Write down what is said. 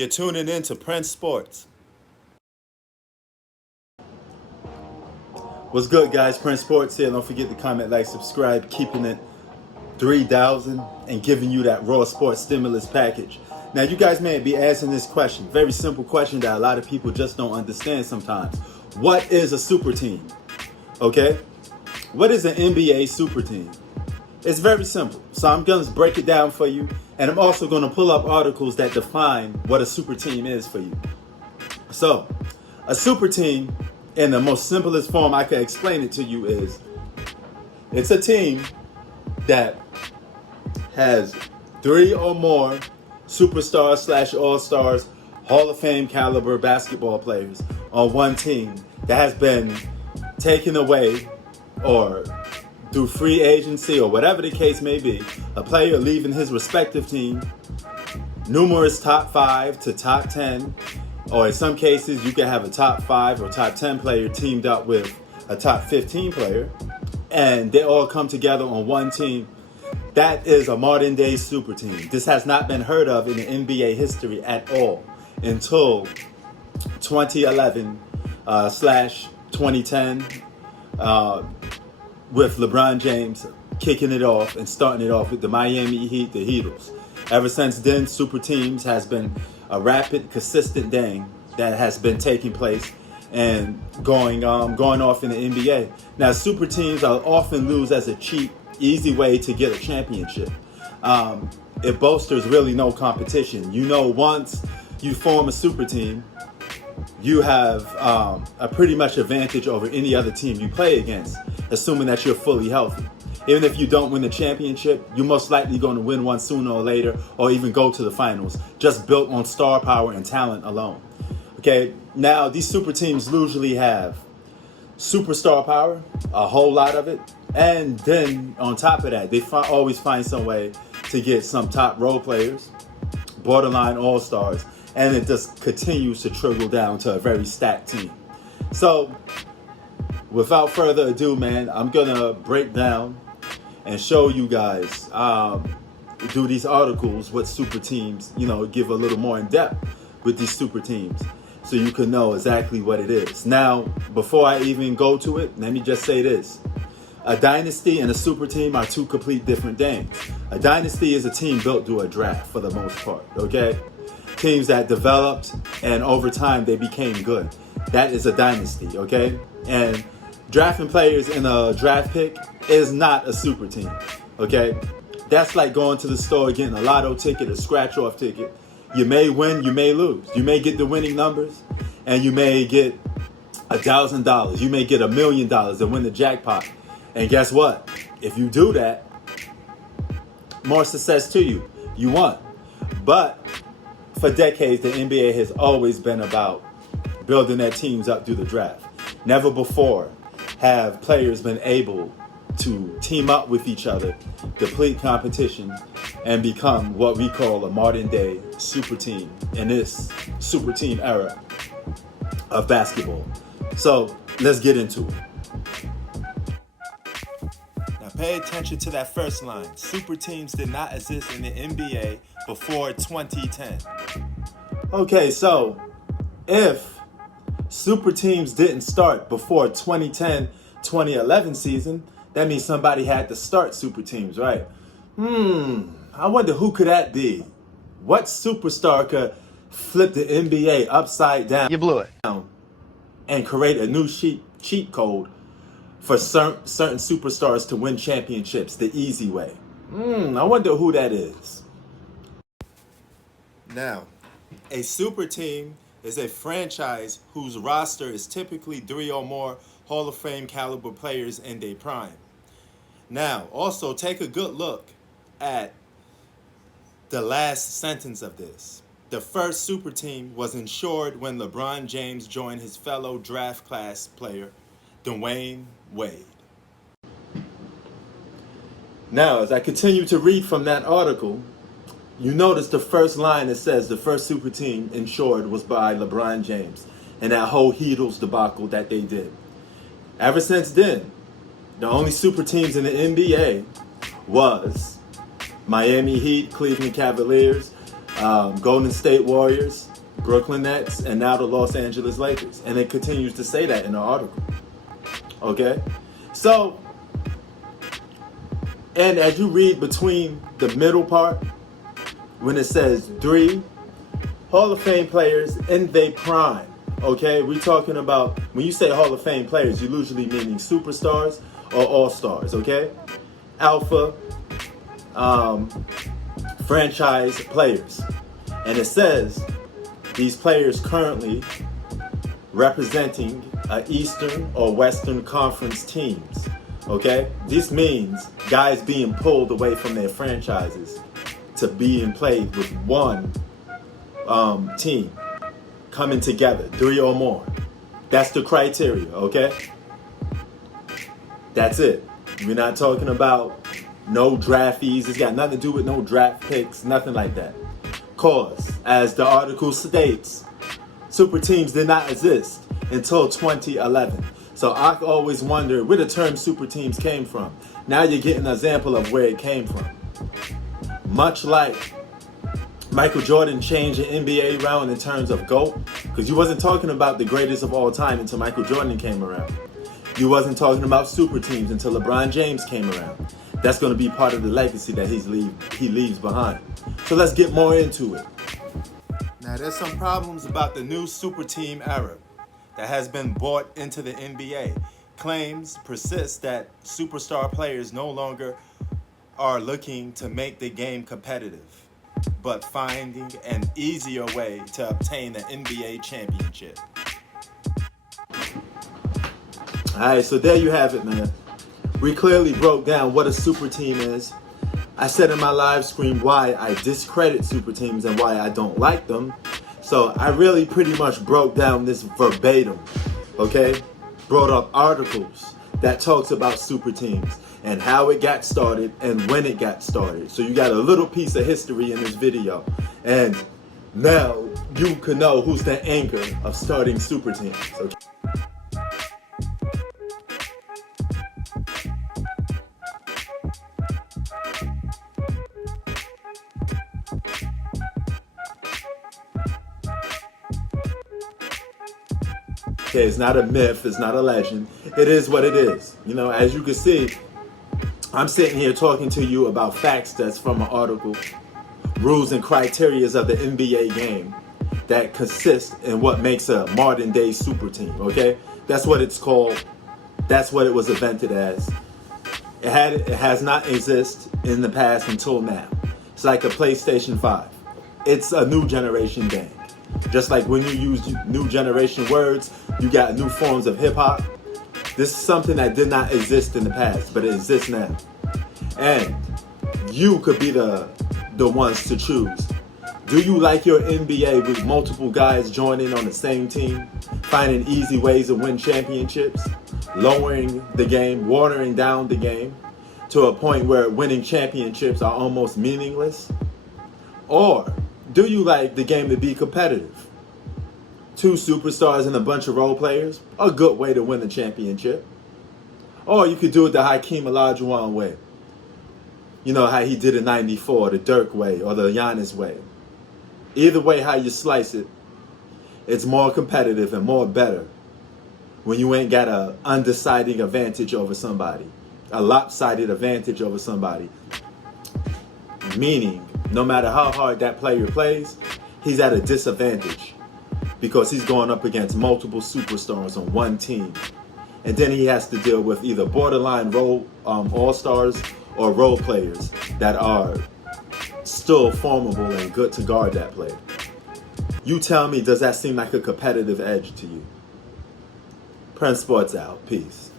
You're tuning in to Prince Sports. What's good, guys? Prince Sports here. Don't forget to comment, like, subscribe, keeping it 3,000 and giving you that raw sports stimulus package. Now, you guys may be asking this question, very simple question that a lot of people just don't understand sometimes. What is a super team? Okay? What is an NBA super team? It's very simple. So I'm going to break it down for you. And I'm also going to pull up articles that define what a super team is for you. So, a super team, in the most simplest form I can explain it to you, is it's a team that has 3 or more superstars / all-stars, Hall of Fame caliber basketball players on one team that has been taken away or through free agency or whatever the case may be, a player leaving his respective team, numerous top 5 to top 10, or in some cases you can have a top 5 or top 10 player teamed up with a top 15 player, and they all come together on one team. That is a modern day super team. This has not been heard of in the NBA history at all until 2011 / 2010. With LeBron James kicking it off and starting it off with the Miami Heat, the Heatles. Ever since then, super teams has been a rapid, consistent thing that has been taking place and going off in the NBA. Now, super teams are often used as a cheap, easy way to get a championship. It bolsters really no competition. You know, once you form a super team, you have a pretty much advantage over any other team you play against, assuming that you're fully healthy. Even if you don't win the championship, you're most likely going to win one sooner or later, or even go to the finals, just built on star power and talent alone. Okay, now these super teams usually have superstar power, a whole lot of it, and then on top of that, they always find some way to get some top role players, borderline all-stars, and it just continues to trickle down to a very stacked team. So, without further ado, man, I'm gonna break down and show you guys through these articles what super teams, give a little more in depth with these super teams, so you can know exactly what it is. Now, before I even go to it, let me just say this. A dynasty and a super team are two complete different things. A dynasty is a team built through a draft for the most part, okay? Teams that developed and over time they became good. That is a dynasty, okay? And drafting players in a draft pick is not a super team, okay? That's like going to the store getting a lotto ticket, a scratch-off ticket. You may win, you may lose. You may get the winning numbers, and you may get $1,000. You may get $1 million and win the jackpot. And guess what? If you do that, more success to you. You won. But for decades, the NBA has always been about building their teams up through the draft. Never before have players been able to team up with each other, deplete competition, and become what we call a modern day super team in this super team era of basketball. So let's get into it. Now pay attention to that first line. Super teams did not exist in the NBA before 2010. Okay, so if super teams didn't start before 2010-2011 season, that means somebody had to start super teams, right? I wonder who could that be? What superstar could flip the NBA upside down? You blew it. And create a new cheat code for certain superstars to win championships the easy way. I wonder who that is. Now, a super team is a franchise whose roster is typically 3 or more Hall of Fame caliber players in their prime. Now, also take a good look at the last sentence of this. The first super team was insured when LeBron James joined his fellow draft class player, Dwayne Wade. Now, as I continue to read from that article, you notice the first line that says the first super team insured was by LeBron James and that whole Heatles debacle that they did. Ever since then, the only super teams in the NBA was Miami Heat, Cleveland Cavaliers, Golden State Warriors, Brooklyn Nets, and now the Los Angeles Lakers. And it continues to say that in the article. Okay? So, and as you read between the middle part, when it says 3 Hall of Fame players in their prime, okay? We're talking about, when you say Hall of Fame players, you're usually meaning superstars or all-stars, okay? Alpha, franchise players. And it says these players currently representing Eastern or Western Conference teams, okay? This means guys being pulled away from their franchises to being played with one team, coming together, 3 or more. That's the criteria, okay? That's it. We're not talking about no draft fees. It's got nothing to do with no draft picks, nothing like that. Cause, as the article states, super teams did not exist until 2011. So I always wonder where the term super teams came from. Now you're getting an example of where it came from. Much like Michael Jordan changed the NBA around in terms of GOAT, because you wasn't talking about the greatest of all time until Michael Jordan came around. You wasn't talking about super teams until LeBron James came around. That's going to be part of the legacy that he leaves behind. So let's get more into it. Now there's some problems about the new super team era that has been brought into the NBA. Claims persist that superstar players no longer are looking to make the game competitive, but finding an easier way to obtain the NBA championship. Alright, so there you have it, man. We clearly broke down what a super team is. I said in my live stream why I discredit super teams and why I don't like them. So I really pretty much broke down this verbatim, okay? Brought up articles that talks about super teams and how it got started and when it got started. So you got a little piece of history in this video. And now you can know who's the anchor of starting super teams, okay? Okay, it's not a myth, it's not a legend. It is what it is. You know, as you can see, I'm sitting here talking to you about facts that's from an article, rules and criterias of the NBA game that consist in what makes a modern day super team, okay? That's what it's called. That's what it was invented as. It has not existed in the past until now. It's like a PlayStation 5. It's a new generation game. Just like when you use new generation words, you got new forms of hip hop. This is something that did not exist in the past, but it exists now. And you could be the ones to choose. Do you like your NBA with multiple guys joining on the same team, finding easy ways to win championships, lowering the game, watering down the game to a point where winning championships are almost meaningless? Or do you like the game to be competitive? 2 superstars and a bunch of role players, a good way to win a championship. Or you could do it the Hakeem Olajuwon way. You know how he did in '94, the Dirk way or the Giannis way. Either way, how you slice it, it's more competitive and more better when you ain't got a undecided advantage over somebody, a lopsided advantage over somebody. Meaning, no matter how hard that player plays, he's at a disadvantage because he's going up against multiple superstars on one team. And then he has to deal with either borderline role all-stars or role players that are still formable and good to guard that player. You tell me, does that seem like a competitive edge to you? Prince Sports out. Peace.